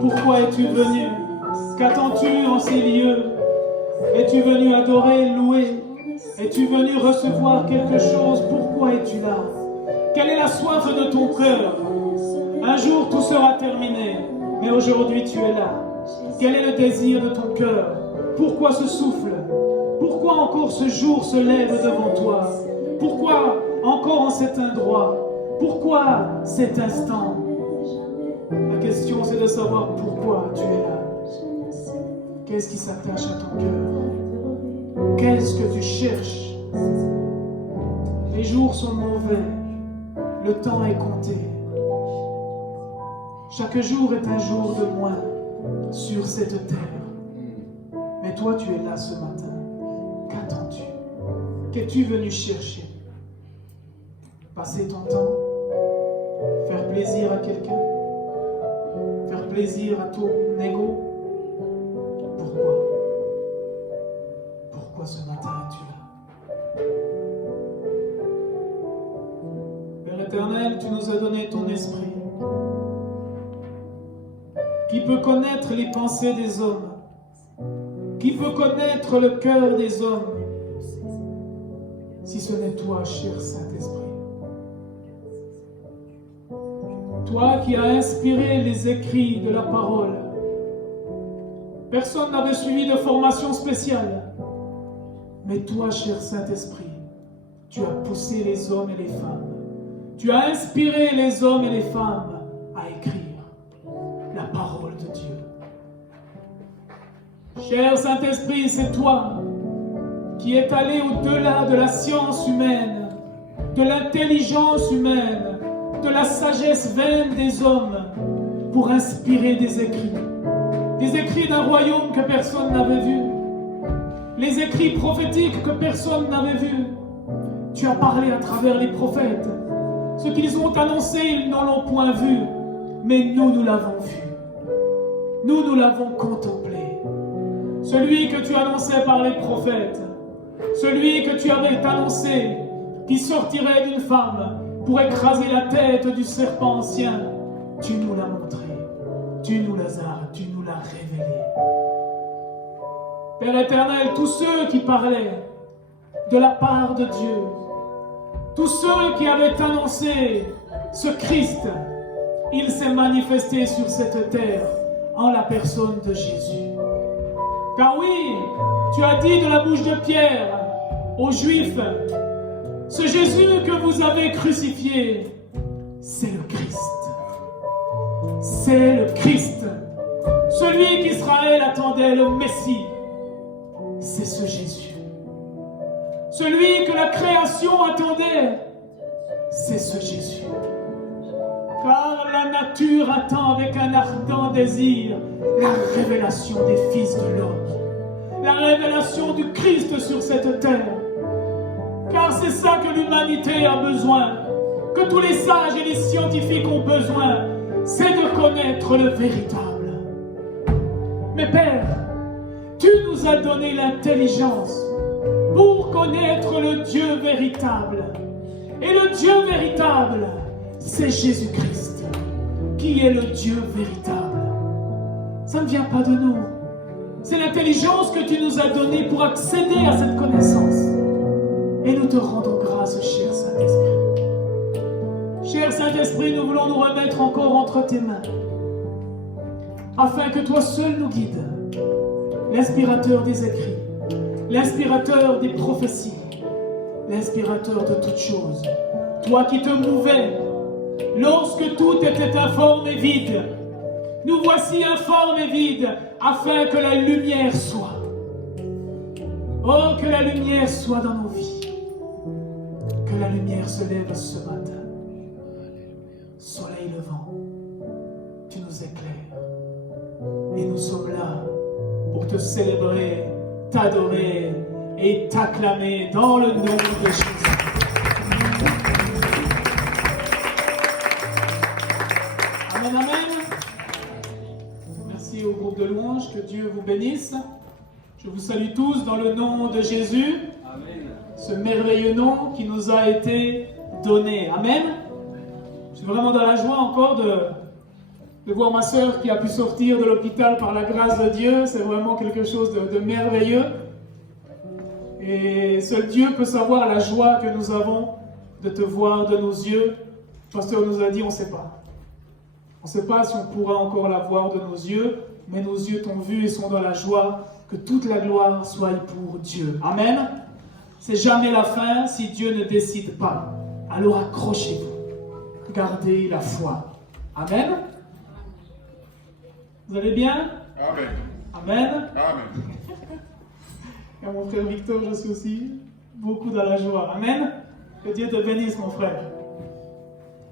Pourquoi es-tu venu? Qu'attends-tu en ces lieux? Es-tu venu adorer, louer? Es-tu venu recevoir quelque chose? Pourquoi es-tu là? Quelle est la soif de ton cœur? Un jour tout sera terminé, mais aujourd'hui tu es là. Quel est le désir de ton cœur? Pourquoi ce souffle? Pourquoi encore ce jour se lève devant toi? Pourquoi encore en cet endroit? Pourquoi cet instant? La question c'est de savoir pourquoi tu es là. Qu'est-ce qui s'attache à ton cœur? Qu'est-ce que tu cherches? Les jours sont mauvais, le temps est compté. Chaque jour est un jour de moins sur cette terre. Mais toi tu es là ce matin. Qu'attends-tu? Qu'es-tu venu chercher? Passer ton temps? Faire plaisir à quelqu'un? Faire plaisir à ton ego? Pourquoi? Pourquoi ce matin es-tu là? Père éternel, tu nous as donné ton esprit qui peut connaître les pensées des hommes, qui peut connaître le cœur des hommes, si ce n'est toi, cher Saint-Esprit. Toi qui as inspiré les écrits de la parole. Personne n'avait suivi de formation spéciale. Mais toi, cher Saint-Esprit, tu as poussé les hommes et les femmes. Tu as inspiré les hommes et les femmes à écrire la parole de Dieu. Cher Saint-Esprit, c'est toi qui es allé au-delà de la science humaine, de l'intelligence humaine, de la sagesse vaine des hommes pour inspirer des écrits d'un royaume que personne n'avait vu, les écrits prophétiques que personne n'avait vus. Tu as parlé à travers les prophètes. Ce qu'ils ont annoncé, ils n'en ont point vu, mais nous l'avons vu. Nous l'avons contemplé. Celui que tu annonçais par les prophètes, celui que tu avais annoncé, qui sortirait d'une femme pour écraser la tête du serpent ancien, tu nous l'as montré, tu nous l'as révélé. Père éternel, tous ceux qui parlaient de la part de Dieu, tous ceux qui avaient annoncé ce Christ, il s'est manifesté sur cette terre en la personne de Jésus. Car oui, tu as dit de la bouche de Pierre aux Juifs, ce Jésus que vous avez crucifié, c'est le Christ. C'est le Christ. Celui qu'Israël attendait, le Messie. C'est ce Jésus. celui que la création attendait, c'est ce Jésus. Car la nature attend avec un ardent désir la révélation des fils de l'homme, la révélation du Christ sur cette terre. Car c'est ça que l'humanité a besoin, que tous les sages et les scientifiques ont besoin, c'est de connaître le véritable. Mais Père, tu nous as donné l'intelligence pour connaître le Dieu véritable. Et le Dieu véritable, c'est Jésus-Christ, qui est le Dieu véritable. Ça ne vient pas de nous. C'est l'intelligence que tu nous as donnée pour accéder à cette connaissance. Et nous te rendons grâce, cher Saint-Esprit. Cher Saint-Esprit, nous voulons nous remettre encore entre tes mains, afin que toi seul nous guides, l'inspirateur des écrits, l'inspirateur des prophéties, l'inspirateur de toutes choses. Toi qui te mouvais lorsque tout était informe et vide, nous voici informes et vides, afin que la lumière soit. Oh, que la lumière soit dans nos vies. Que la lumière se lève ce matin. Soleil levant, tu nous éclaires. Et nous sommes là pour te célébrer, t'adorer et t'acclamer dans le nom de Jésus. Amen, amen. Merci au groupe de louanges, que Dieu vous bénisse. Je vous salue tous dans le nom de Jésus, amen. Ce merveilleux nom qui nous a été donné. Amen. Je suis vraiment dans la joie encore de voir ma sœur qui a pu sortir de l'hôpital par la grâce de Dieu. C'est vraiment quelque chose de merveilleux. Et seul Dieu peut savoir la joie que nous avons de te voir de nos yeux. Le pasteur nous a dit, on ne sait pas. On ne sait pas si on pourra encore la voir de nos yeux, mais nos yeux t'ont vu et sont dans la joie que toute la gloire soit pour Dieu. Amen. C'est jamais la fin si Dieu ne décide pas. Alors accrochez-vous. Gardez la foi. Amen. Vous allez bien? Amen. Amen. Amen. Et mon frère Victor, je suis aussi beaucoup dans la joie. Amen. Que Dieu te bénisse, mon frère.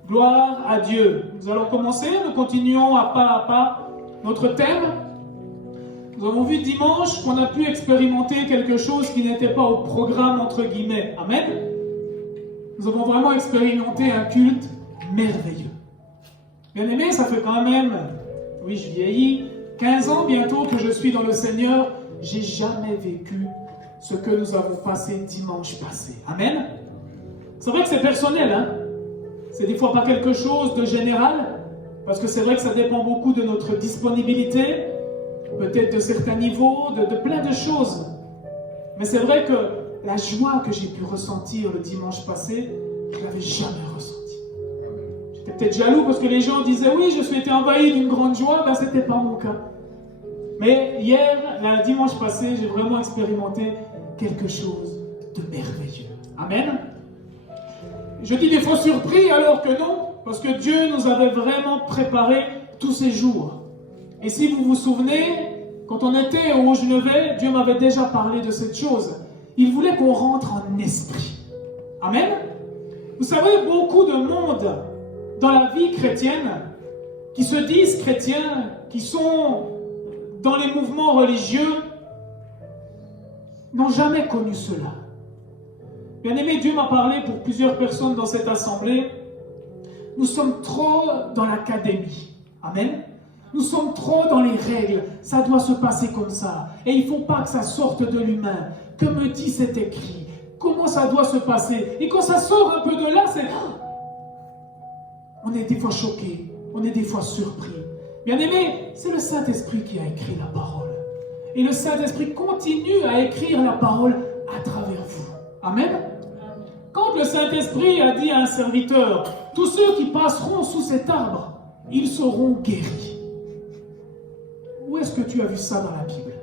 Gloire à Dieu. Nous allons commencer, nous continuons à pas notre thème. Nous avons vu dimanche qu'on a pu expérimenter quelque chose qui n'était pas au programme, entre guillemets. Amen. Nous avons vraiment expérimenté un culte merveilleux. Bien aimé, ça fait quand même, oui, je vieillis, 15 ans bientôt que je suis dans le Seigneur. J'ai jamais vécu ce que nous avons passé dimanche passé. Amen. C'est vrai que c'est personnel, hein. C'est des fois pas quelque chose de général, parce que c'est vrai que ça dépend beaucoup de notre disponibilité, peut-être de certains niveaux, de plein de choses. Mais c'est vrai que la joie que j'ai pu ressentir le dimanche passé, je ne l'avais jamais ressentie. J'étais peut-être jaloux parce que les gens disaient « Oui, je suis été envahi d'une grande joie », ben ce n'était pas mon cas. Mais hier, le dimanche passé, j'ai vraiment expérimenté quelque chose de merveilleux. Amen. Je dis des fois surpris alors que non, parce que Dieu nous avait vraiment préparé tous ces jours. Et si vous vous souvenez, quand on était au Genevet, Dieu m'avait déjà parlé de cette chose. Il voulait qu'on rentre en esprit. Amen. Vous savez, beaucoup de monde dans la vie chrétienne, qui se disent chrétiens, qui sont dans les mouvements religieux, n'ont jamais connu cela. Bien aimé, Dieu m'a parlé pour plusieurs personnes dans cette assemblée. Nous sommes trop dans l'académie. Amen. Nous sommes trop dans les règles. Ça doit se passer comme ça. Et il ne faut pas que ça sorte de l'humain. Que me dit cet écrit? Comment ça doit se passer? Et quand ça sort un peu de là, c'est... On est des fois choqués. On est des fois surpris. Bien aimé, c'est le Saint-Esprit qui a écrit la parole. Et le Saint-Esprit continue à écrire la parole à travers vous. Amen. Quand le Saint-Esprit a dit à un serviteur, tous ceux qui passeront sous cet arbre, ils seront guéris. Où est-ce que tu as vu ça dans la Bible?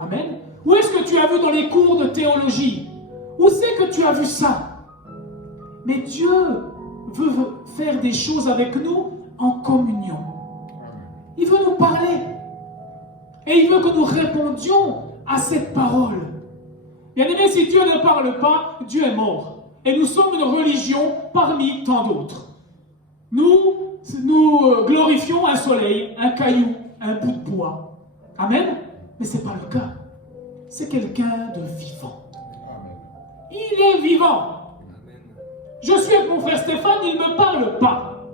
Amen. Où est-ce que tu as vu dans les cours de théologie? Où c'est que tu as vu ça? Mais Dieu veut faire des choses avec nous en communion. Il veut nous parler. Et il veut que nous répondions à cette parole. Bien aimé, si Dieu ne parle pas, Dieu est mort. Et nous sommes une religion parmi tant d'autres. Nous glorifions un soleil, un caillou, un bout de bois. Amen. Mais ce n'est pas le cas. C'est quelqu'un de vivant. Il est vivant. Je suis avec mon frère Stéphane, il ne me parle pas.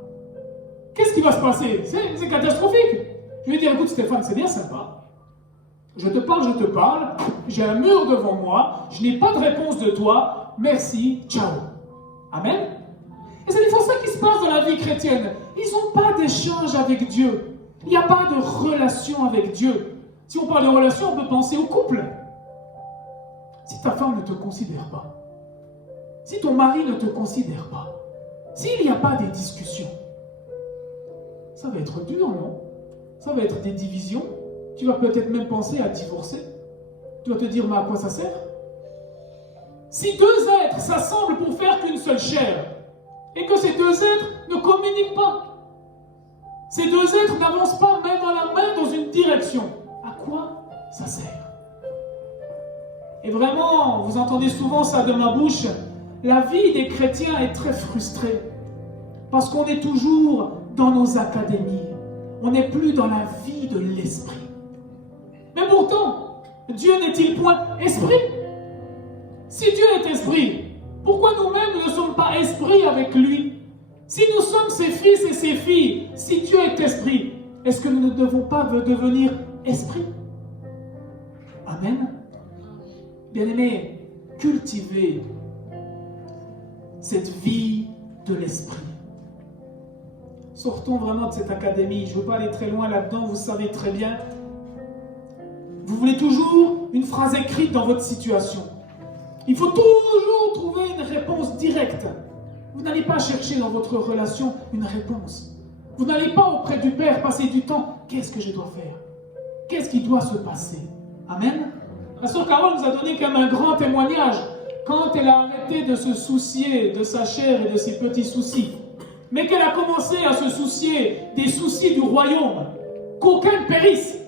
Qu'est-ce qui va se passer? C'est catastrophique. Je vais dire, écoute Stéphane, c'est bien sympa. Je te parle, j'ai un mur devant moi, je n'ai pas de réponse de toi, merci, ciao. Amen. Et c'est pour ça qui se passe dans la vie chrétienne. Ils n'ont pas d'échange avec Dieu. Il n'y a pas de relation avec Dieu. Si on parle de relation, on peut penser au couple. Si ta femme ne te considère pas, si ton mari ne te considère pas, s'il n'y a pas des discussions, ça va être dur, non? Ça va être des divisions. Tu vas peut-être même penser à divorcer. Tu vas te dire, mais à quoi ça sert? Si deux êtres s'assemblent pour faire qu'une seule chair, et que ces deux êtres ne communiquent pas, ces deux êtres n'avancent pas main dans la main dans une direction, à quoi ça sert? Et vraiment, vous entendez souvent ça de ma bouche, la vie des chrétiens est très frustrée, parce qu'on est toujours dans nos académies, on n'est plus dans la vie de l'esprit. Mais pourtant, Dieu n'est-il point esprit? Si Dieu est esprit, pourquoi nous-mêmes ne sommes pas esprit avec lui? Si nous sommes ses fils et ses filles, si Dieu est esprit, est-ce que nous ne devons pas devenir esprit? Amen. Bien-aimés, cultivez cette vie de l'esprit. Sortons vraiment de cette académie. Je ne veux pas aller très loin là-dedans, vous savez très bien. Vous voulez toujours une phrase écrite dans votre situation. Il faut toujours trouver une réponse directe. Vous n'allez pas chercher dans votre relation une réponse. Vous n'allez pas auprès du Père passer du temps. Qu'est-ce que je dois faire? Qu'est-ce qui doit se passer? Amen. La sœur Carole nous a donné quand même un grand témoignage quand elle a arrêté de se soucier de sa chair et de ses petits soucis, mais qu'elle a commencé à se soucier des soucis du royaume, qu'aucun ne périsse,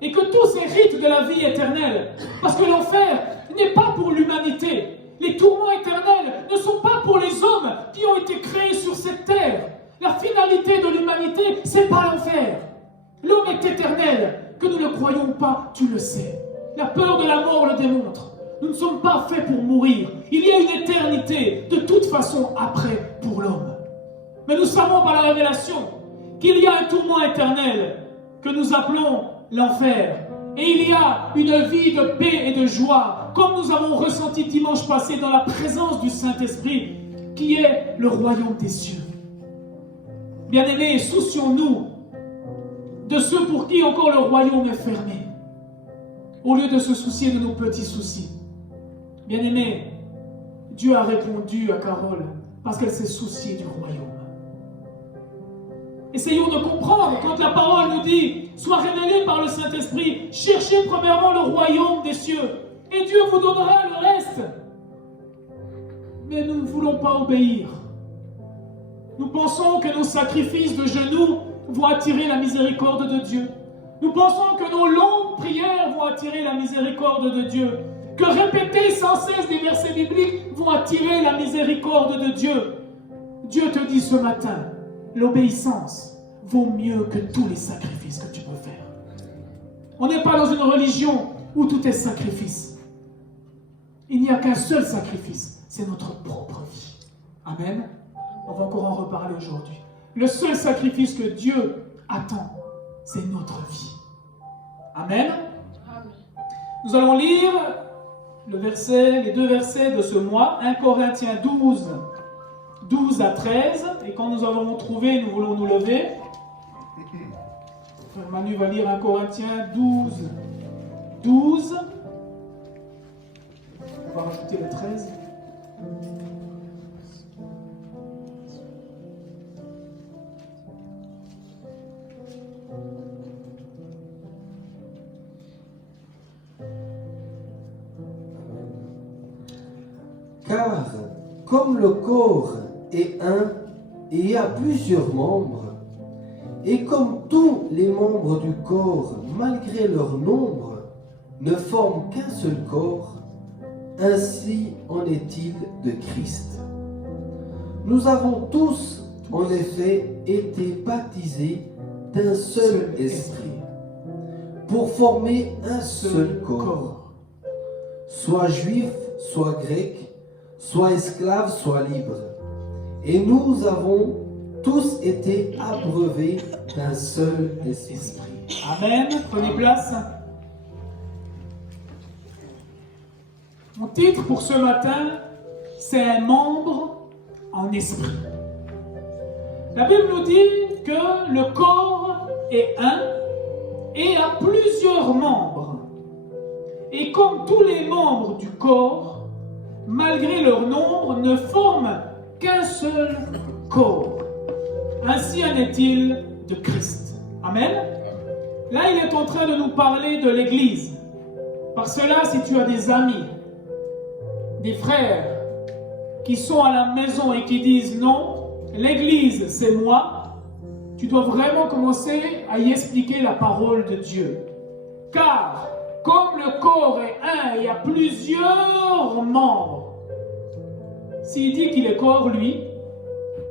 et que tous ces rites de la vie éternelle, parce que l'enfer n'est pas pour l'humanité, les tourments éternels ne sont pas pour les hommes qui ont été créés sur cette terre. La finalité de l'humanité, c'est pas l'enfer. L'homme est éternel, que nous ne le croyons pas, tu le sais. La peur de la mort le démontre. Nous ne sommes pas faits pour mourir. Il y a une éternité, de toute façon, après, pour l'homme. Mais nous savons par la révélation qu'il y a un tourment éternel que nous appelons l'enfer. Et il y a une vie de paix et de joie, comme nous avons ressenti dimanche passé dans la présence du Saint-Esprit, qui est le royaume des cieux. Bien-aimés, soucions-nous de ceux pour qui encore le royaume est fermé, au lieu de se soucier de nos petits soucis. Bien-aimés, Dieu a répondu à Carole parce qu'elle s'est souciée du royaume. Essayons de comprendre quand la parole nous dit « Sois révélé par le Saint-Esprit, cherchez premièrement le royaume des cieux, et Dieu vous donnera le reste. » Mais nous ne voulons pas obéir. Nous pensons que nos sacrifices de genoux vont attirer la miséricorde de Dieu. Nous pensons que nos longues prières vont attirer la miséricorde de Dieu. Que répéter sans cesse des versets bibliques vont attirer la miséricorde de Dieu. Dieu te dit ce matin, l'obéissance vaut mieux que tous les sacrifices que tu peux faire. On n'est pas dans une religion où tout est sacrifice. Il n'y a qu'un seul sacrifice, c'est notre propre vie. Amen. On va encore en reparler aujourd'hui. Le seul sacrifice que Dieu attend, c'est notre vie. Amen. Nous allons lire les deux versets de ce mois, 1 Corinthiens 12, 12 à 13. Et quand nous avons trouvé, nous voulons nous lever. Frère Manu va lire 1 Corinthiens 12, 12. On va rajouter le 13. Car, comme le corps est un et a plusieurs membres, et comme tous les membres du corps, malgré leur nombre, ne forment qu'un seul corps, ainsi en est-il de Christ. Nous avons tous, en effet, été baptisés d'un seul esprit, pour former un seul corps, soit juif, soit grec, soit esclave, soit libre. Et nous avons tous été abreuvés d'un seul esprit. Amen. Prenez place. Mon titre pour ce matin, c'est un membre en esprit. La Bible nous dit que le corps est un et a plusieurs membres. Et comme tous les membres du corps, malgré leur nombre, ne forment qu'un seul corps. Ainsi en est-il de Christ. Amen. Là, il est en train de nous parler de l'Église. Par cela, si tu as des amis, des frères qui sont à la maison et qui disent non, l'Église c'est moi, tu dois vraiment commencer à y expliquer la parole de Dieu. Car comme le corps est un et il y a plusieurs membres, s'il dit qu'il est corps, lui,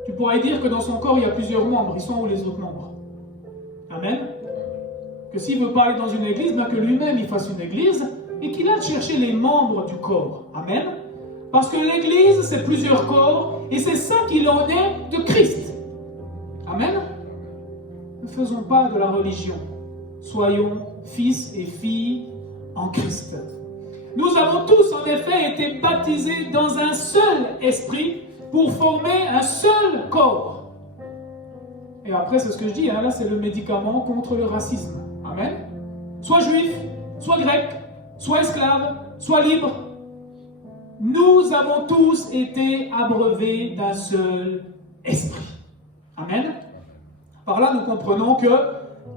tu pourrais dire que dans son corps il y a plusieurs membres. Ils sont où les autres membres? Amen. Que s'il veut parler dans une église, bien que lui-même il fasse une église et qu'il aille chercher les membres du corps. Amen. Parce que l'église c'est plusieurs corps et c'est ça qu'il en est de Christ. Amen. Ne faisons pas de la religion. Soyons fils et filles en Christ. Nous avons tous en effet été baptisés dans un seul esprit pour former un seul corps. Et après c'est ce que je dis, là c'est le médicament contre le racisme. Amen. Soit juif, soit grec, soit esclave, soit libre. Nous avons tous été abreuvés d'un seul esprit. Amen. Par là, nous comprenons que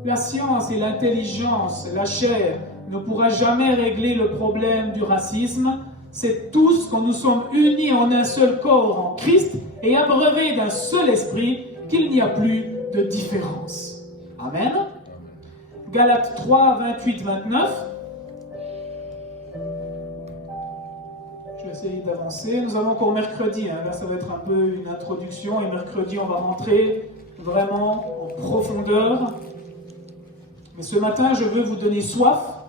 la science et l'intelligence, la chair, ne pourra jamais régler le problème du racisme. C'est tous, quand nous sommes unis en un seul corps en Christ et abreuvés d'un seul esprit, qu'il n'y a plus de différence. Amen. Galates 3, 28, 29. Je vais essayer d'avancer. Nous avons encore mercredi. Là, ça va être un peu une introduction. Et mercredi, on va rentrer vraiment en profondeur. Mais ce matin, je veux vous donner soif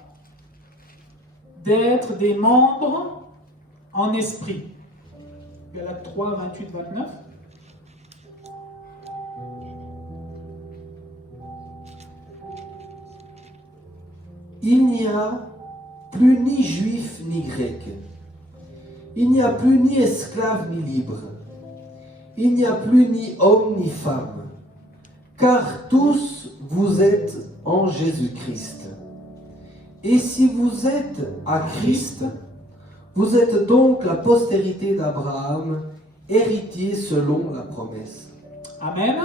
d'être des membres en esprit. Galates 3, 28, 29. Il n'y a plus ni juif ni grec. Il n'y a plus ni esclave ni libre. Il n'y a plus ni homme ni femme. Car tous vous êtes en Jésus-Christ. Et si vous êtes à Christ, vous êtes donc la postérité d'Abraham, héritier selon la promesse. Amen.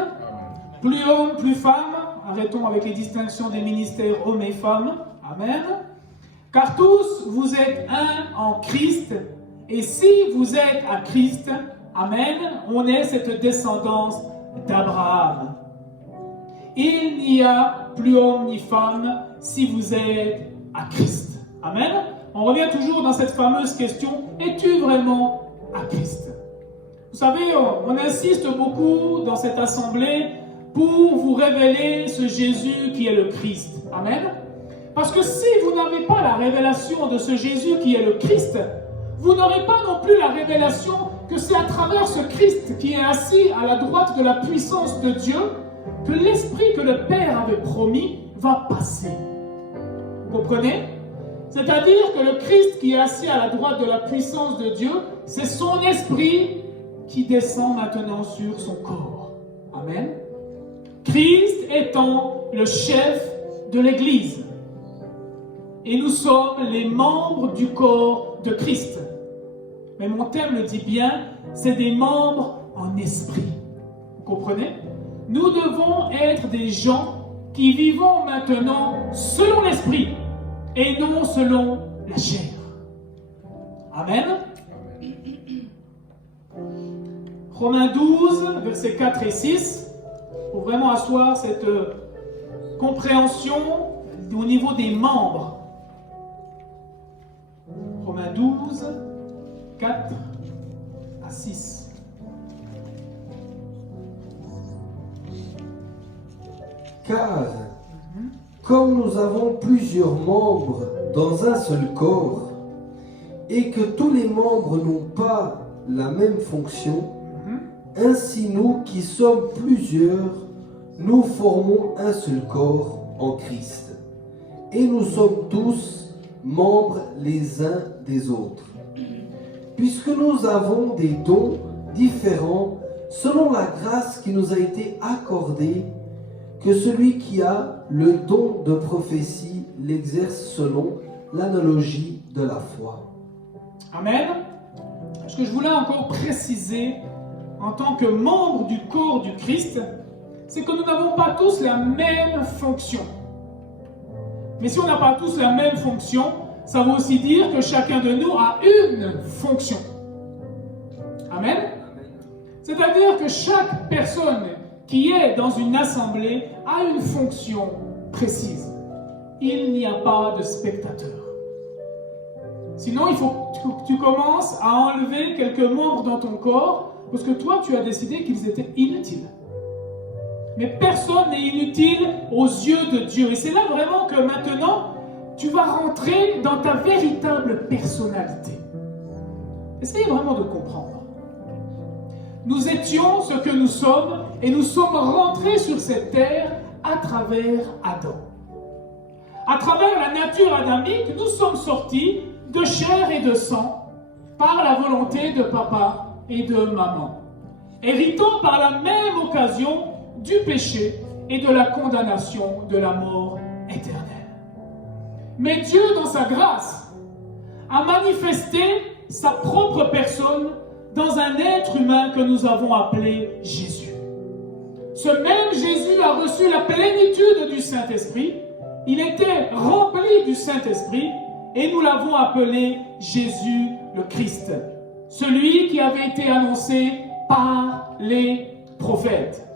Plus homme, plus femme. Arrêtons avec les distinctions des ministères hommes et femmes. Amen. Car tous vous êtes un en Christ. Et si vous êtes à Christ, amen, on est cette descendance d'Abraham. Il n'y a plus homme ni femme si vous êtes à Christ. Amen. On revient toujours dans cette fameuse question, es-tu vraiment à Christ? Vous savez, on insiste beaucoup dans cette assemblée pour vous révéler ce Jésus qui est le Christ. Amen. Parce que si vous n'avez pas la révélation de ce Jésus qui est le Christ, vous n'aurez pas non plus la révélation que c'est à travers ce Christ qui est assis à la droite de la puissance de Dieu que l'esprit que le Père avait promis va passer. Vous comprenez? C'est-à-dire que le Christ qui est assis à la droite de la puissance de Dieu, c'est son esprit qui descend maintenant sur son corps. Amen. Christ étant le chef de l'Église. Et nous sommes les membres du corps de Christ. Mais mon thème le dit bien, c'est des membres en esprit. Vous comprenez? Nous devons être des gens qui vivons maintenant selon l'esprit et non selon la chair. Amen. Romains 12, versets 4 et 6, pour vraiment asseoir cette compréhension au niveau des membres. Romains 12, 4 à 6. Car, comme nous avons plusieurs membres dans un seul corps, et que tous les membres n'ont pas la même fonction, ainsi nous qui sommes plusieurs, nous formons un seul corps en Christ. Et nous sommes tous membres les uns des autres. Puisque nous avons des dons différents selon la grâce qui nous a été accordée, que celui qui a le don de prophétie l'exerce selon l'analogie de la foi. Amen. Ce que je voulais encore préciser en tant que membre du corps du Christ, c'est que nous n'avons pas tous la même fonction. Mais si on n'a pas tous la même fonction, ça veut aussi dire que chacun de nous a une fonction. Amen. C'est-à-dire que chaque personne qui est dans une assemblée a une fonction précise. Il n'y a pas de spectateur. Sinon, il faut que tu commences à enlever quelques membres dans ton corps parce que toi, tu as décidé qu'ils étaient inutiles. Mais personne n'est inutile aux yeux de Dieu. Et c'est là vraiment que maintenant, tu vas rentrer dans ta véritable personnalité. Essayez vraiment de comprendre. Nous étions ce que nous sommes et nous sommes rentrés sur cette terre à travers Adam. À travers la nature adamique, nous sommes sortis de chair et de sang par la volonté de papa et de maman, héritant par la même occasion du péché et de la condamnation de la mort éternelle. Mais Dieu, dans sa grâce, a manifesté sa propre personne dans un être humain que nous avons appelé Jésus. Ce même Jésus a reçu la plénitude du Saint-Esprit. Il était rempli du Saint-Esprit et nous l'avons appelé Jésus le Christ, celui qui avait été annoncé par les prophètes.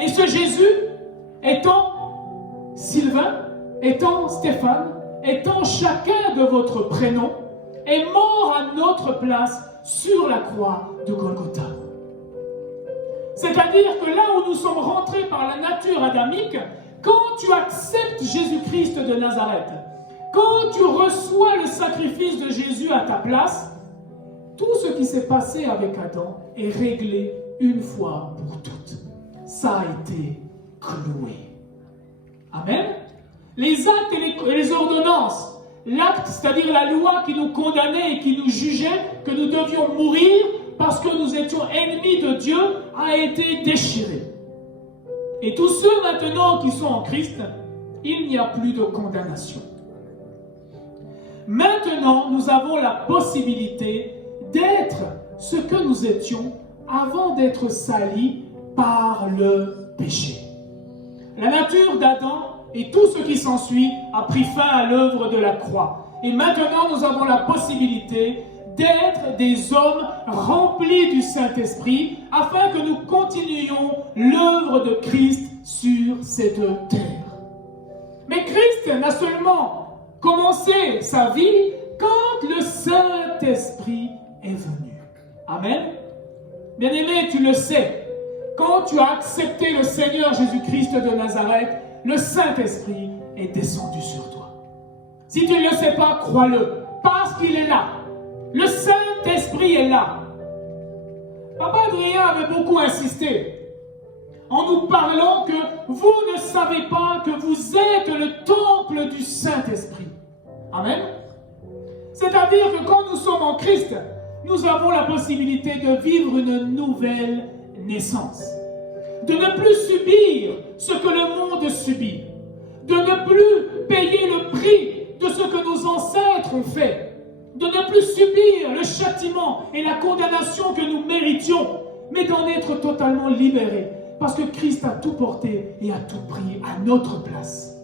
Et ce Jésus, étant Sylvain, étant Stéphane, étant chacun de votre prénom, est mort à notre place sur la croix de Golgotha. C'est-à-dire que là où nous sommes rentrés par la nature adamique, quand tu acceptes Jésus-Christ de Nazareth, quand tu reçois le sacrifice de Jésus à ta place, tout ce qui s'est passé avec Adam est réglé une fois pour toutes. Ça a été cloué. Amen. Les actes et les ordonnances, l'acte, c'est-à-dire la loi qui nous condamnait et qui nous jugeait, que nous devions mourir parce que nous étions ennemis de Dieu, a été déchiré. Et tous ceux maintenant qui sont en Christ, il n'y a plus de condamnation. Maintenant, nous avons la possibilité d'être ce que nous étions avant d'être salis par le péché. La nature d'Adam et tout ce qui s'ensuit a pris fin à l'œuvre de la croix. Et maintenant, nous avons la possibilité d'être des hommes remplis du Saint-Esprit afin que nous continuions l'œuvre de Christ sur cette terre. Mais Christ n'a seulement commencé sa vie quand le Saint-Esprit est venu. Amen. Bien-aimé, tu le sais, quand tu as accepté le Seigneur Jésus-Christ de Nazareth, le Saint-Esprit est descendu sur toi. Si tu ne le sais pas, crois-le, parce qu'il est là. Le Saint-Esprit est là. Papa Adrien avait beaucoup insisté en nous parlant que vous ne savez pas que vous êtes le temple du Saint-Esprit. Amen. C'est-à-dire que quand nous sommes en Christ, nous avons la possibilité de vivre une nouvelle naissance. De ne plus subir ce que le monde subit. De ne plus payer le prix de ce que nos ancêtres ont fait. De ne plus subir le châtiment et la condamnation que nous méritions, mais d'en être totalement libérés. Parce que Christ a tout porté et a tout pris à notre place.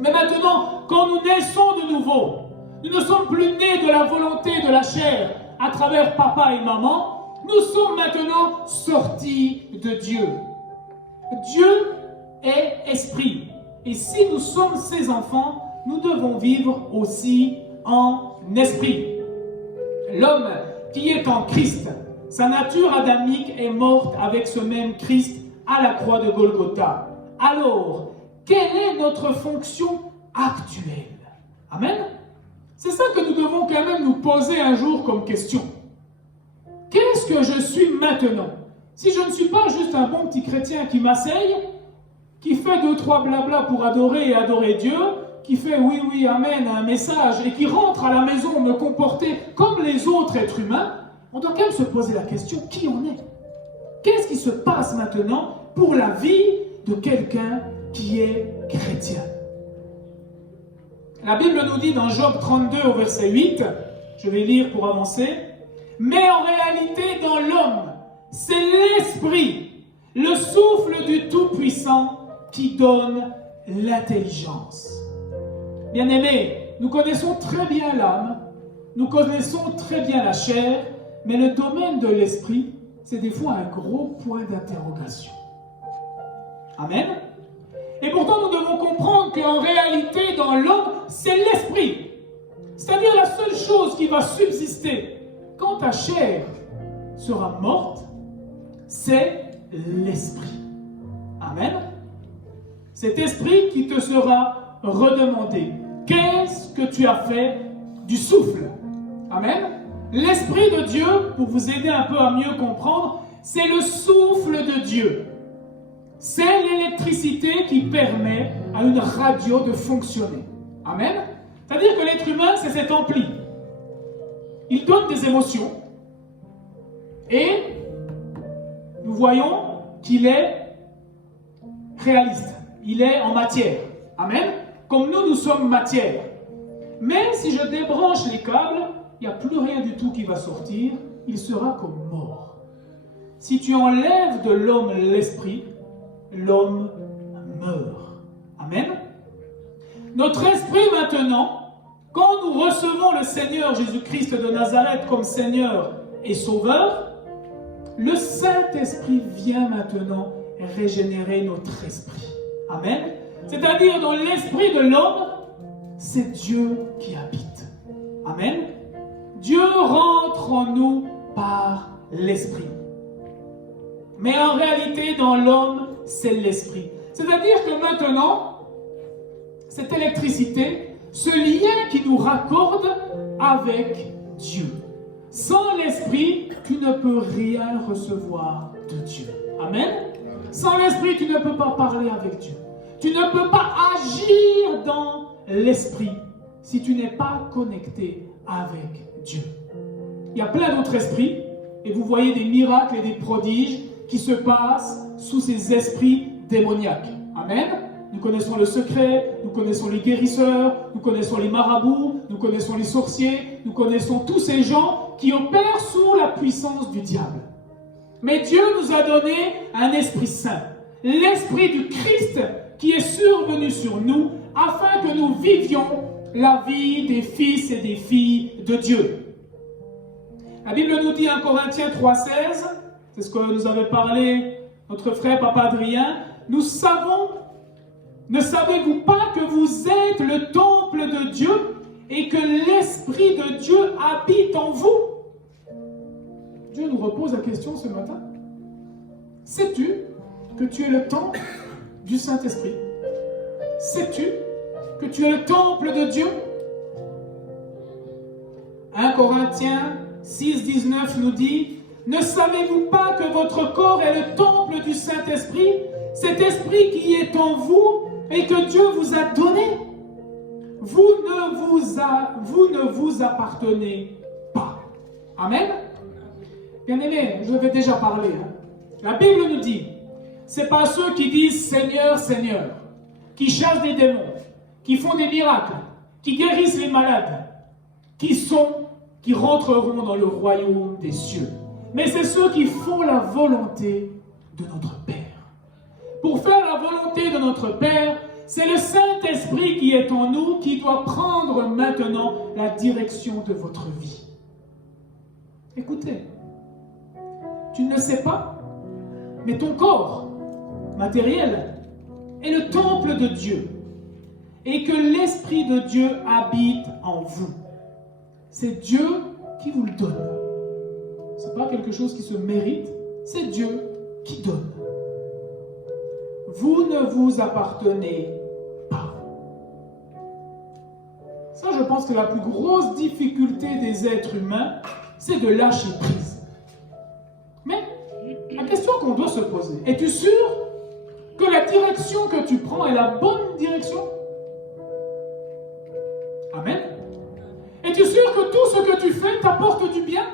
Mais maintenant, quand nous naissons de nouveau, nous ne sommes plus nés de la volonté de la chair à travers papa et maman, nous sommes maintenant sortis de Dieu. Dieu est esprit. Et si nous sommes ses enfants, nous devons vivre aussi en esprit. L'homme qui est en Christ, sa nature adamique est morte avec ce même Christ à la croix de Golgotha. Alors, quelle est notre fonction actuelle? Amen. C'est ça que nous devons quand même nous poser un jour comme question. Qu'est-ce que je suis maintenant? Si je ne suis pas juste un bon petit chrétien qui m'asseye, qui fait 2-3 blabla pour adorer et adorer Dieu, qui fait oui, oui, amen, un message, et qui rentre à la maison me comporter comme les autres êtres humains, on doit quand même se poser la question, qui on est? Qu'est-ce qui se passe maintenant pour la vie de quelqu'un qui est chrétien? La Bible nous dit dans Job 32 au verset 8, je vais lire pour avancer, « Mais en réalité, dans l'homme, c'est l'esprit, le souffle du Tout-Puissant qui donne l'intelligence. » Bien-aimés, nous connaissons très bien l'âme, nous connaissons très bien la chair, mais le domaine de l'esprit, c'est des fois un gros point d'interrogation. Amen. Et pourtant, nous devons comprendre qu'en réalité, dans l'homme, c'est l'esprit. C'est-à-dire la seule chose qui va subsister quand ta chair sera morte, c'est l'esprit. Amen. Cet esprit qui te sera redemandé. Qu'est-ce que tu as fait du souffle? Amen. L'esprit de Dieu, pour vous aider un peu à mieux comprendre, c'est le souffle de Dieu. C'est l'électricité qui permet à une radio de fonctionner. Amen. C'est-à-dire que l'être humain, c'est cet ampli. Il donne des émotions. Et nous voyons qu'il est réaliste. Il est en matière. Amen. Comme nous sommes matière. Mais si je débranche les câbles, il n'y a plus rien du tout qui va sortir. Il sera comme mort. Si tu enlèves de l'homme l'esprit, l'homme meurt. Amen. Notre esprit maintenant, quand nous recevons le Seigneur Jésus-Christ de Nazareth comme Seigneur et Sauveur, le Saint-Esprit vient maintenant régénérer notre esprit. Amen. C'est-à-dire dans l'esprit de l'homme, c'est Dieu qui habite. Amen. Dieu rentre en nous par l'esprit. Mais en réalité, dans l'homme, c'est l'esprit. C'est-à-dire que maintenant, cette électricité, ce lien qui nous raccorde avec Dieu. Sans l'esprit, tu ne peux rien recevoir de Dieu. Amen. Sans l'esprit, tu ne peux pas parler avec Dieu. Tu ne peux pas agir dans l'esprit si tu n'es pas connecté avec Dieu. Il y a plein d'autres esprits et vous voyez des miracles et des prodiges qui se passent sous ces esprits démoniaques. Amen. Nous connaissons le secret, nous connaissons les guérisseurs, nous connaissons les marabouts, nous connaissons les sorciers, nous connaissons tous ces gens qui opèrent sous la puissance du diable. Mais Dieu nous a donné un Esprit Saint, l'Esprit du Christ qui est survenu sur nous afin que nous vivions la vie des fils et des filles de Dieu. La Bible nous dit en Corinthiens 3,16, c'est ce que nous avait parlé notre frère Papa Adrien, nous savons, ne savez-vous pas que vous êtes le temple de Dieu et que l'Esprit de Dieu habite en vous? Dieu nous repose la question ce matin. Sais-tu que tu es le temple du Saint-Esprit? Sais-tu que tu es le temple de Dieu? 1 Corinthiens 6,19 nous dit: ne savez-vous pas que votre corps est le temple du Saint-Esprit, cet esprit qui est en vous et que Dieu vous a donné? Vous ne vous appartenez pas. Amen. Bien-aimés, je vais déjà parler. La Bible nous dit, c'est pas ceux qui disent Seigneur, Seigneur, qui chassent des démons, qui font des miracles, qui guérissent les malades, qui rentreront dans le royaume des cieux. Mais c'est ceux qui font la volonté de notre Père. Pour faire la volonté de notre Père, c'est le Saint-Esprit qui est en nous qui doit prendre maintenant la direction de votre vie. Écoutez, tu ne le sais pas, mais ton corps matériel est le temple de Dieu et que l'Esprit de Dieu habite en vous. C'est Dieu qui vous le donne. Ce n'est pas quelque chose qui se mérite, c'est Dieu qui donne. Vous ne vous appartenez pas. Ça, je pense que la plus grosse difficulté des êtres humains, c'est de lâcher prise. Mais la question qu'on doit se poser, es-tu sûr que la direction que tu prends est la bonne direction? Amen. Es-tu sûr que tout ce que tu fais t'apporte du bien?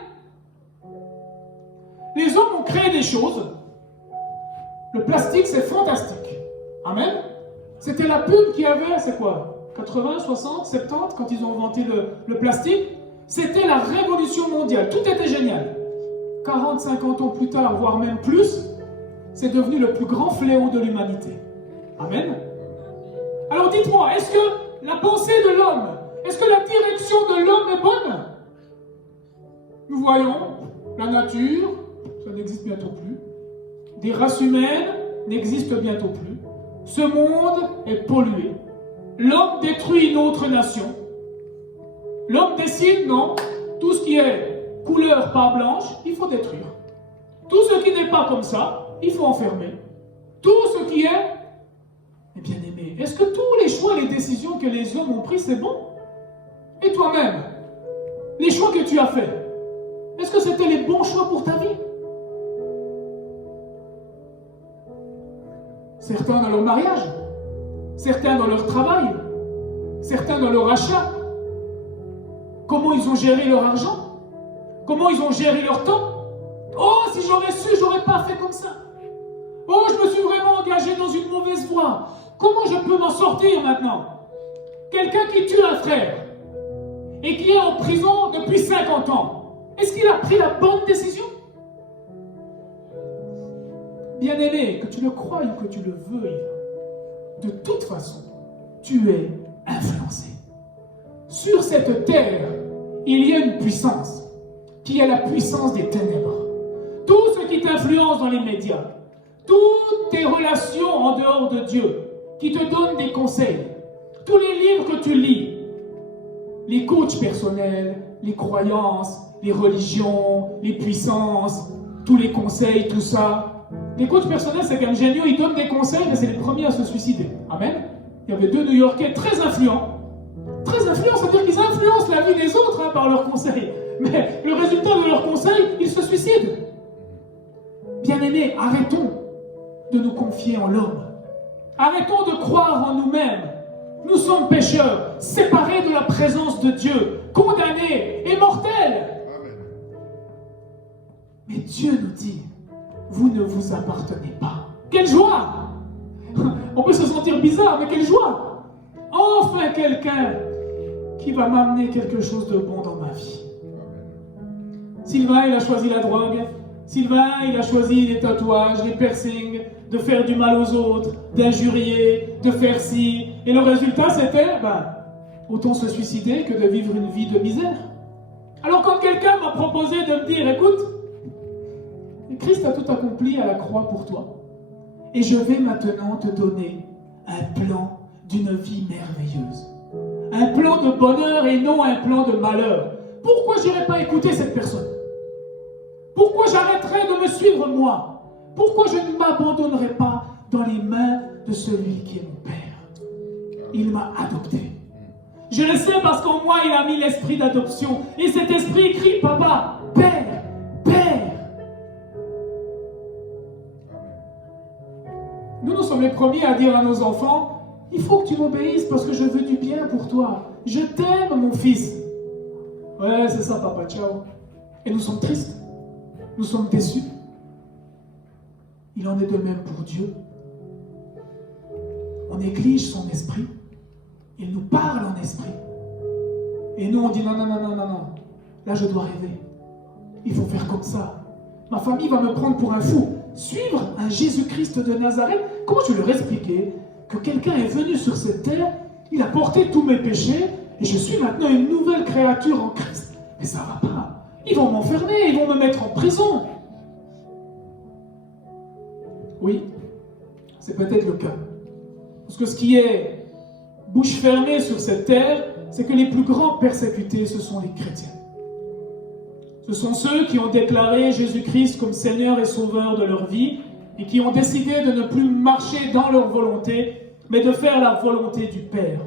Les hommes ont créé des choses. Le plastique, c'est fantastique. Amen. C'était la pub qui avait, c'est quoi? 80, 60, 70, quand ils ont inventé le plastique. C'était la révolution mondiale. Tout était génial. 40, 50 ans plus tard, voire même plus, c'est devenu le plus grand fléau de l'humanité. Amen. Alors dites-moi, est-ce que la pensée de l'homme, est-ce que la direction de l'homme est bonne? Nous voyons la nature, ça n'existe bientôt plus. Des races humaines n'existent bientôt plus. Ce monde est pollué. L'homme détruit une autre nation. L'homme décide, non, tout ce qui est couleur pas blanche, il faut détruire. Tout ce qui n'est pas comme ça, il faut enfermer. Tout ce qui est, bien aimé, est-ce que tous les choix, les décisions que les hommes ont pris, c'est bon? Et toi-même, les choix que tu as faits, est-ce que c'était les bons choix pour ta vie? Certains dans leur mariage, certains dans leur travail, certains dans leur achat. Comment ils ont géré leur argent? Comment ils ont géré leur temps? Oh, si j'aurais su, j'aurais pas fait comme ça. Oh, je me suis vraiment engagé dans une mauvaise voie. Comment je peux m'en sortir maintenant? Quelqu'un qui tue un frère et qui est en prison depuis 50 ans, est-ce qu'il a pris la bonne décision? Bien-aimé, que tu le croies ou que tu le veuilles, de toute façon, tu es influencé. Sur cette terre, il y a une puissance qui est la puissance des ténèbres. Tout ce qui t'influence dans les médias, toutes tes relations en dehors de Dieu, qui te donnent des conseils, tous les livres que tu lis, les coachs personnels, les croyances, les religions, les puissances, tous les conseils, tout ça. Les coachs personnels, c'est comme géniaux, ils donnent des conseils, mais c'est les premiers à se suicider. Amen. Il y avait 2 New-Yorkais très influents. Très influents, c'est-à-dire qu'ils influencent la vie des autres par leurs conseils. Mais le résultat de leurs conseils, ils se suicident. Bien-aimés, arrêtons de nous confier en l'homme. Arrêtons de croire en nous-mêmes. Nous sommes pécheurs, séparés de la présence de Dieu, condamnés et mortels. Mais Dieu nous dit, vous ne vous appartenez pas. Quelle joie! On peut se sentir bizarre, mais quelle joie! Enfin quelqu'un qui va m'amener quelque chose de bon dans ma vie. Sylvain, il a choisi la drogue. Sylvain, il a choisi les tatouages, les piercings, de faire du mal aux autres, d'injurier, de faire ci. Et le résultat, c'était, autant se suicider que de vivre une vie de misère. Alors quand quelqu'un m'a proposé de me dire, écoute, Christ a tout accompli à la croix pour toi. Et je vais maintenant te donner un plan d'une vie merveilleuse. Un plan de bonheur et non un plan de malheur. Pourquoi je n'irai pas écouter cette personne? Pourquoi j'arrêterai de me suivre moi? Pourquoi je ne m'abandonnerai pas dans les mains de celui qui est mon Père? Il m'a adopté. Je le sais parce qu'en moi il a mis l'esprit d'adoption. Et cet esprit crie, Papa, Père, Père. Nous sommes les premiers à dire à nos enfants, il faut que tu m'obéisses parce que je veux du bien pour toi. Je t'aime, mon fils. Ouais, c'est ça, papa, ciao. Et nous sommes tristes. Nous sommes déçus. Il en est de même pour Dieu. On néglige son esprit. Il nous parle en esprit. Et nous, on dit non. Là, je dois rêver. Il faut faire comme ça. Ma famille va me prendre pour un fou. Suivre un Jésus-Christ de Nazareth, comment je leur expliquer que quelqu'un est venu sur cette terre, il a porté tous mes péchés, et je suis maintenant une nouvelle créature en Christ. Mais ça va pas. Ils vont m'enfermer, ils vont me mettre en prison. Oui, c'est peut-être le cas. Parce que ce qui est bouche fermée sur cette terre, c'est que les plus grands persécutés, ce sont les chrétiens. Ce sont ceux qui ont déclaré Jésus-Christ comme Seigneur et Sauveur de leur vie et qui ont décidé de ne plus marcher dans leur volonté, mais de faire la volonté du Père.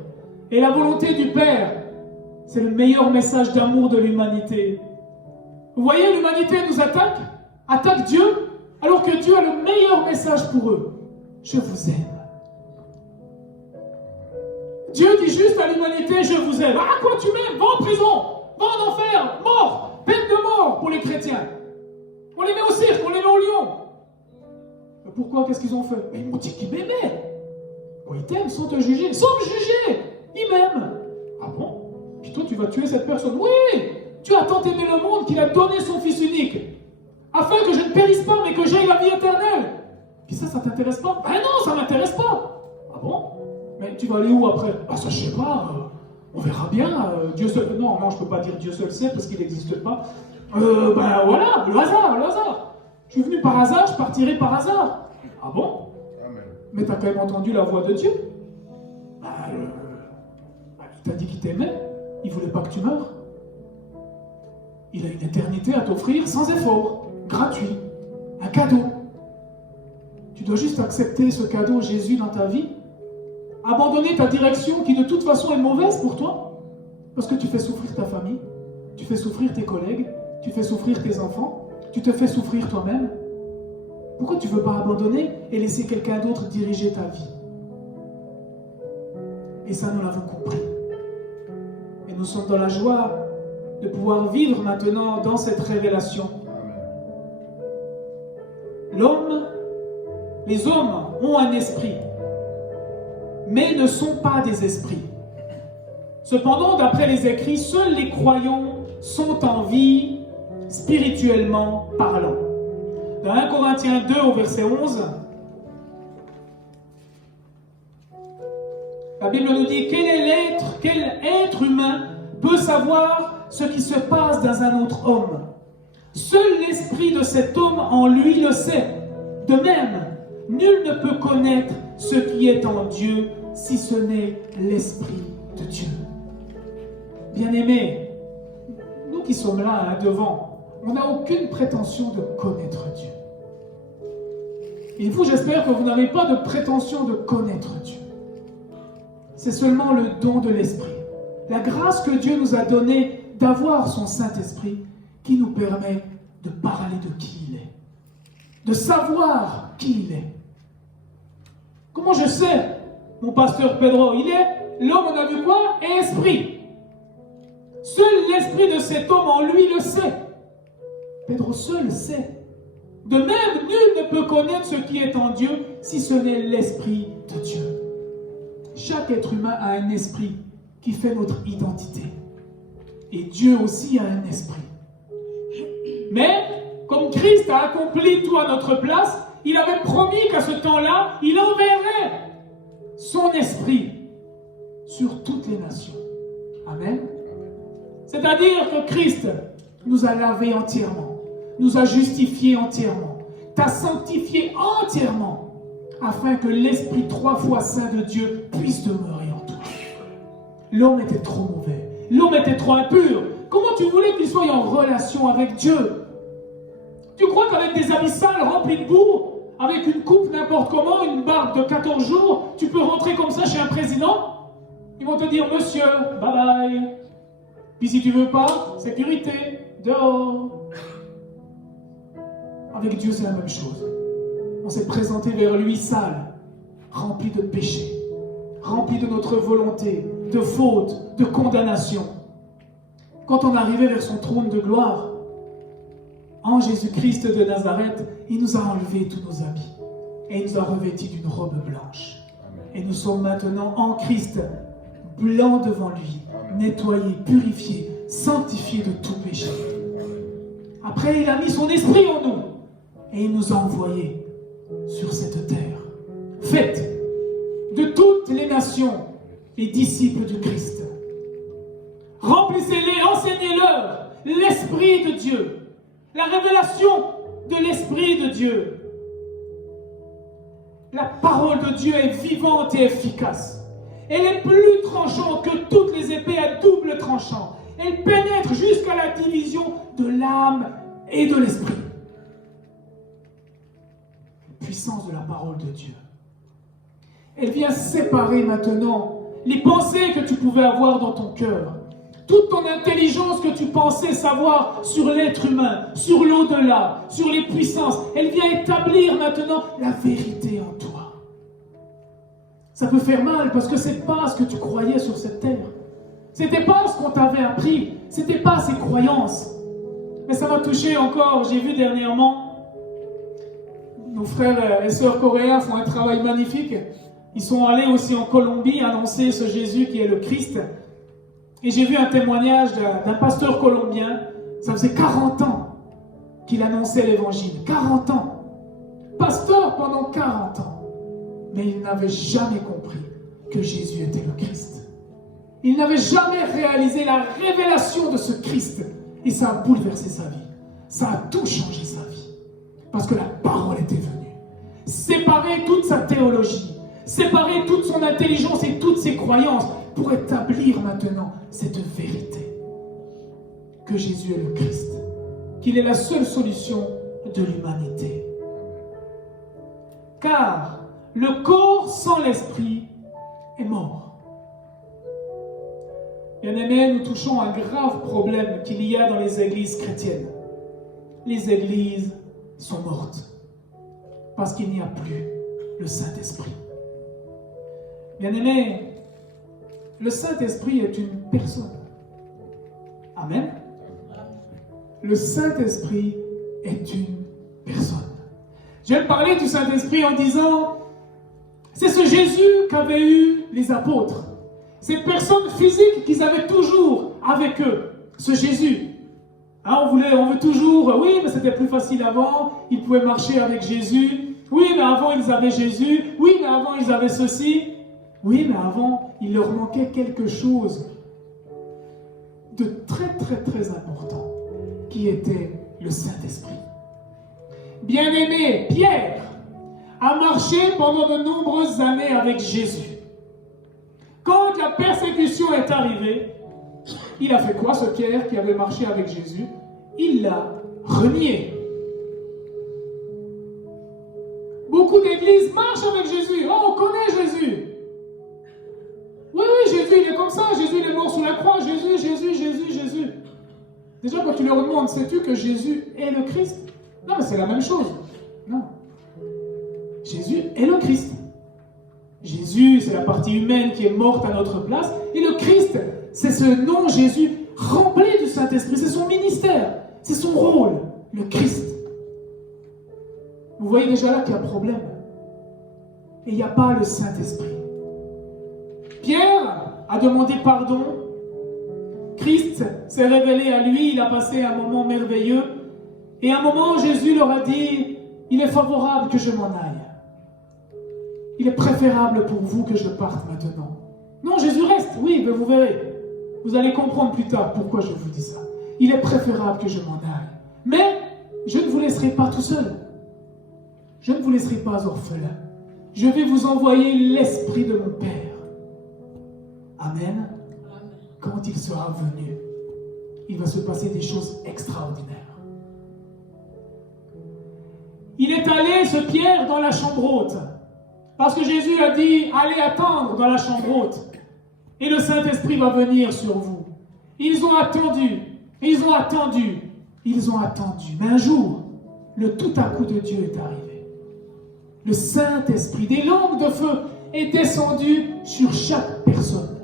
Et la volonté du Père, c'est le meilleur message d'amour de l'humanité. Vous voyez, l'humanité nous attaque Dieu, alors que Dieu a le meilleur message pour eux. Je vous aime. Dieu dit juste à l'humanité, je vous aime. Ah, quoi tu m'aimes? Va en prison, va en enfer, mort, peine de mort pour les chrétiens. On les met au cirque, on les met au lion. Mais pourquoi? Qu'est-ce qu'ils ont fait? Mais ils m'ont dit qu'ils m'aimaient. Bon, ils t'aiment sans te juger, sans me juger. Ils m'aiment. Ah bon? Puis toi, tu vas tuer cette personne? Oui! Dieu a tant aimé le monde qu'il a donné son Fils unique, afin que je ne périsse pas, mais que j'aie la vie éternelle. Puis ça t'intéresse pas? Ben non, ça m'intéresse pas. Ah bon? Mais tu vas aller où après? Ah ça, je sais pas. On verra bien. Dieu seul... Non, je peux pas dire Dieu seul sait, parce qu'il n'existe pas. Ben voilà, le hasard. Je suis venu par hasard, je partirai par hasard. Ah bon? Amen. Mais t'as quand même entendu la voix de Dieu. Il t'a dit qu'il t'aimait. Il voulait pas que tu meurs. Il a une éternité à t'offrir sans effort, gratuit, un cadeau. Tu dois juste accepter ce cadeau, Jésus, dans ta vie, abandonner ta direction qui de toute façon est mauvaise pour toi, parce que tu fais souffrir ta famille, tu fais souffrir tes collègues, tu fais souffrir tes enfants, tu te fais souffrir toi-même. Pourquoi tu ne veux pas abandonner et laisser quelqu'un d'autre diriger ta vie? Et ça, nous l'avons compris. Et nous sommes dans la joie de pouvoir vivre maintenant dans cette révélation. Les hommes ont un esprit, mais ne sont pas des esprits. Cependant, d'après les écrits, seuls les croyants sont en vie, spirituellement parlant. Dans 1 Corinthiens 2 au verset 11, la Bible nous dit: quel être humain peut savoir ce qui se passe dans un autre homme? Seul l'esprit de cet homme en lui le sait. De même, nul ne peut connaître ce qui est en Dieu si ce n'est l'esprit de Dieu. Bien-aimés, nous qui sommes là, devant, on n'a aucune prétention de connaître Dieu. Et vous, j'espère que vous n'avez pas de prétention de connaître Dieu. C'est seulement le don de l'esprit, la grâce que Dieu nous a donnée d'avoir son Saint-Esprit qui nous permet de parler de qui il est, de savoir qui il est. Comment je sais, mon pasteur Pedro, il est l'homme, on a vu quoi? Et esprit. Seul l'esprit de cet homme en lui le sait. Pedro seul sait. De même, nul ne peut connaître ce qui est en Dieu si ce n'est l'esprit de Dieu. Chaque être humain a un esprit qui fait notre identité. Et Dieu aussi a un esprit. Mais, comme Christ a accompli tout à notre place, il avait promis qu'à ce temps-là, il enverrait son esprit sur toutes les nations. Amen. C'est-à-dire que Christ nous a lavés entièrement, nous a justifiés entièrement, t'a sanctifié entièrement, afin que l'Esprit 3 fois saint de Dieu puisse demeurer en toi. L'homme était trop mauvais, l'homme était trop impur. Comment tu voulais qu'il soit en relation avec Dieu? Tu crois qu'avec des habits sales remplis de boue, avec une coupe n'importe comment, une barbe de 14 jours, tu peux rentrer comme ça chez un président? Ils vont te dire: monsieur, bye bye. Puis si tu veux pas, sécurité, dehors. Avec Dieu, c'est la même chose. On s'est présenté vers lui sale, rempli de péché, rempli de notre volonté, de faute, de condamnation. Quand on arrivait vers son trône de gloire, en Jésus-Christ de Nazareth, il nous a enlevé tous nos habits et il nous a revêtis d'une robe blanche. Et nous sommes maintenant en Christ, blancs devant lui, nettoyés, purifiés, sanctifiés de tout péché. Après, il a mis son esprit en nous et il nous a envoyés sur cette terre. Faites de toutes les nations les disciples du Christ. Remplissez-les, enseignez-leur l'Esprit de Dieu, la révélation de l'Esprit de Dieu. La parole de Dieu est vivante et efficace. Elle est plus tranchante que toutes les épées à double tranchant. Elle pénètre jusqu'à la division de l'âme et de l'esprit. La puissance de la parole de Dieu. Elle vient séparer maintenant les pensées que tu pouvais avoir dans ton cœur. Toute ton intelligence que tu pensais savoir sur l'être humain, sur l'au-delà, sur les puissances, elle vient établir maintenant la vérité en toi. Ça peut faire mal parce que c'est pas ce que tu croyais sur cette terre. C'était pas ce qu'on t'avait appris. C'était pas ces croyances. Mais ça m'a touché encore. J'ai vu dernièrement, nos frères et sœurs coréens font un travail magnifique. Ils sont allés aussi en Colombie annoncer ce Jésus qui est le Christ. Et j'ai vu un témoignage d'un pasteur colombien. Ça faisait 40 ans qu'il annonçait l'évangile. 40 ans. Pasteur pendant 40 ans. Mais il n'avait jamais compris que Jésus était le Christ. Il n'avait jamais réalisé la révélation de ce Christ. Et ça a bouleversé sa vie. Ça a tout changé sa vie. Parce que la parole était venue. Séparer toute sa théologie. Séparer toute son intelligence et toutes ses croyances pour établir maintenant cette vérité. Que Jésus est le Christ. Qu'il est la seule solution de l'humanité. Car le corps sans l'esprit est mort. Bien-aimés, nous touchons un grave problème qu'il y a dans les églises chrétiennes. Les églises sont mortes parce qu'il n'y a plus le Saint-Esprit. Bien-aimés, le Saint-Esprit est une personne. Amen. Le Saint-Esprit est une personne. Je vais parler du Saint-Esprit en disant, c'est ce Jésus qu'avaient eu les apôtres. Cette personne physique qu'ils avaient toujours avec eux, ce Jésus. Hein, on veut toujours, oui, mais c'était plus facile avant, ils pouvaient marcher avec Jésus. Oui, mais avant ils avaient Jésus. Oui, mais avant ils avaient ceci. Oui, mais avant, il leur manquait quelque chose de très, très, très important, qui était le Saint-Esprit. Bien-aimé, Pierre a marché pendant de nombreuses années avec Jésus. Quand la persécution est arrivée, il a fait quoi, ce Pierre qui avait marché avec Jésus? Il l'a renié. Beaucoup d'églises marchent avec Jésus. Oh, on connaît Jésus. Oui, Jésus, il est comme ça. Jésus, il est mort sous la croix. Jésus. Déjà, quand tu leur demandes, sais-tu que Jésus est le Christ? Non, mais c'est la même chose. Non. Jésus est le Christ. Jésus, c'est la partie humaine qui est morte à notre place. Et le Christ, c'est ce nom Jésus rempli du Saint-Esprit. C'est son ministère. C'est son rôle, le Christ. Vous voyez déjà là qu'il y a un problème. Et il n'y a pas le Saint-Esprit. Pierre a demandé pardon. Christ s'est révélé à lui. Il a passé un moment merveilleux. Et à un moment, Jésus leur a dit, il est favorable que je m'en aille. Il est préférable pour vous que je parte maintenant. Non, Jésus reste. Oui, mais vous verrez. Vous allez comprendre plus tard pourquoi je vous dis ça. Il est préférable que je m'en aille. Mais je ne vous laisserai pas tout seul. Je ne vous laisserai pas orphelin. Je vais vous envoyer l'Esprit de mon Père. Amen. Quand il sera venu, il va se passer des choses extraordinaires. Il est allé, ce Pierre, dans la chambre haute. Parce que Jésus a dit, allez attendre dans la chambre haute. Et le Saint-Esprit va venir sur vous. Ils ont attendu. Mais un jour, le tout à coup de Dieu est arrivé. Le Saint-Esprit, des langues de feu, est descendu sur chaque personne.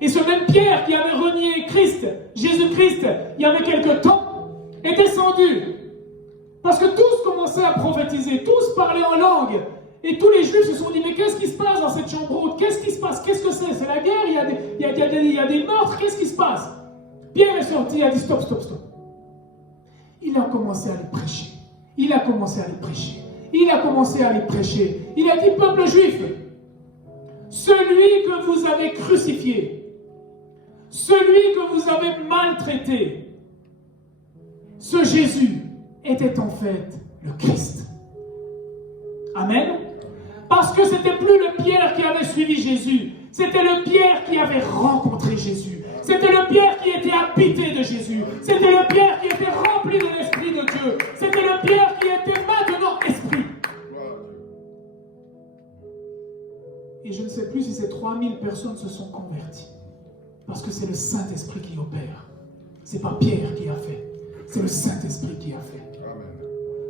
Et ce même Pierre qui avait renié Christ, Jésus-Christ, il y avait quelque temps, est descendu. Parce que tous commençaient à prophétiser, tous parlaient en langue. Et tous les Juifs se sont dit, mais qu'est-ce qui se passe dans cette chambre haute? Qu'est-ce qui se passe? Qu'est-ce que c'est? C'est la guerre? Il y a des meurtres? Qu'est-ce qui se passe? Pierre est sorti, il a dit, stop. Il a commencé à les prêcher. Il a commencé à dit, peuple juif, celui que vous avez crucifié, celui que vous avez maltraité, ce Jésus était en fait le Christ. Amen. Parce que c'était plus le Pierre qui avait suivi Jésus, c'était le Pierre qui avait rencontré Jésus, C'était le Pierre qui était habité de Jésus. C'était le Pierre qui était rempli de l'Esprit de Dieu. C'était le Pierre qui était maintenant esprit. Et je ne sais plus si ces 3000 personnes se sont converties. Parce que c'est le Saint-Esprit qui opère. Ce n'est pas Pierre qui a fait. C'est le Saint-Esprit qui a fait.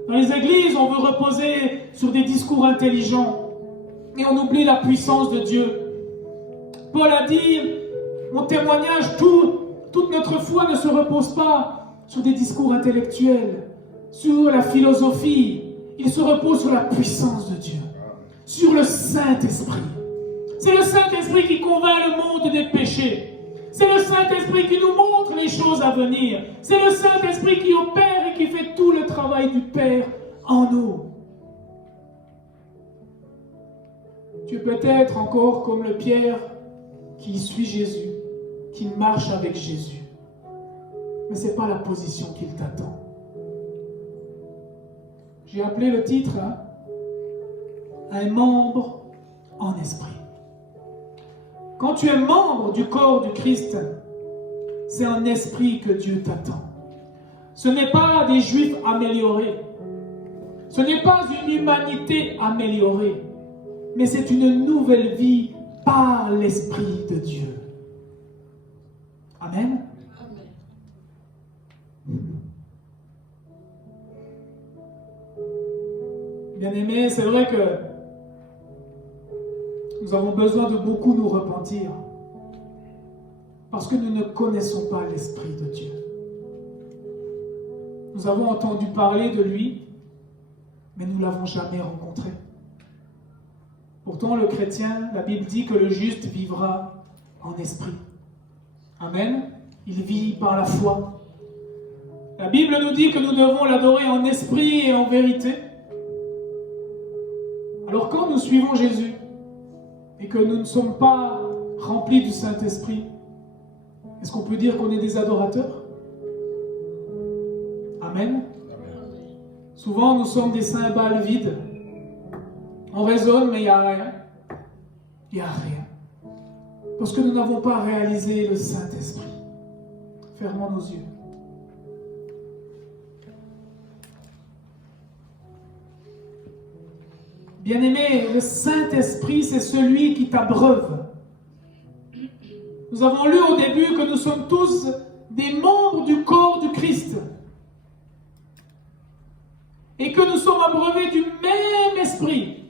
Dans les églises, on veut reposer sur des discours intelligents. Et on oublie la puissance de Dieu. Paul a dit, mon témoignage, toute notre foi ne se repose pas sur des discours intellectuels, sur la philosophie. Il se repose sur la puissance de Dieu, sur le Saint-Esprit. C'est le Saint-Esprit qui convainc le monde des péchés. C'est le Saint-Esprit qui nous montre les choses à venir. C'est le Saint-Esprit qui opère et qui fait tout le travail du Père en nous. Tu es peut-être encore comme le Pierre qui suit Jésus, qui marche avec Jésus. Mais ce n'est pas la position qu'il t'attend. J'ai appelé le titre un membre en esprit. Quand tu es membre du corps du Christ, c'est en esprit que Dieu t'attend. Ce n'est pas des Juifs améliorés. Ce n'est pas une humanité améliorée. Mais c'est une nouvelle vie par l'Esprit de Dieu. Amen. Bien-aimés, c'est vrai que nous avons besoin de beaucoup nous repentir parce que nous ne connaissons pas l'Esprit de Dieu. Nous avons entendu parler de lui, mais nous ne l'avons jamais rencontré. Pourtant, le chrétien, la Bible dit que le juste vivra en esprit. Amen. Il vit par la foi. La Bible nous dit que nous devons l'adorer en esprit et en vérité. Alors quand nous suivons Jésus et que nous ne sommes pas remplis du Saint-Esprit, est-ce qu'on peut dire qu'on est des adorateurs? Amen. Souvent, nous sommes des cymbales vides. On raisonne, mais il n'y a rien. Il n'y a rien. Parce que nous n'avons pas réalisé le Saint-Esprit. Fermons nos yeux. Bien-aimé, le Saint-Esprit, c'est celui qui t'abreuve. Nous avons lu au début que nous sommes tous des membres du corps du Christ. Et que nous sommes abreuvés du même esprit.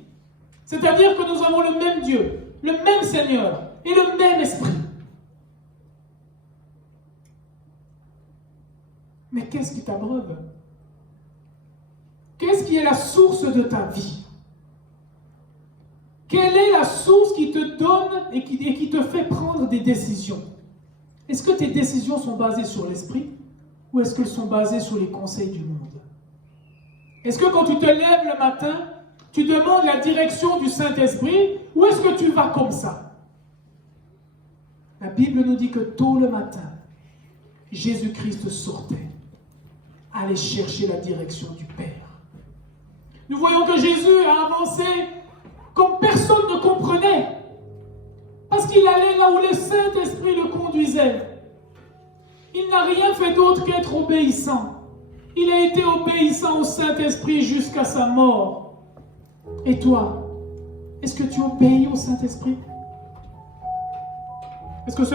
C'est-à-dire que nous avons le même Dieu, le même Seigneur et le même esprit. Mais qu'est-ce qui t'abreuve? Qu'est-ce qui est la source de ta vie? Quelle est la source qui te donne et qui te fait prendre des décisions? Est-ce que tes décisions sont basées sur l'esprit ou est-ce qu'elles sont basées sur les conseils du monde? Est-ce que quand tu te lèves le matin, tu demandes la direction du Saint-Esprit ou est-ce que tu vas comme ça? La Bible nous dit que tôt le matin, Jésus-Christ sortait, allait chercher la direction du Père. Nous voyons que Jésus a avancé comme personne ne comprenait. Parce qu'il allait là où le Saint-Esprit le conduisait. Il n'a rien fait d'autre qu'être obéissant. Il a été obéissant au Saint-Esprit jusqu'à sa mort. Et toi, est-ce que tu obéis au Saint-Esprit? Est-ce que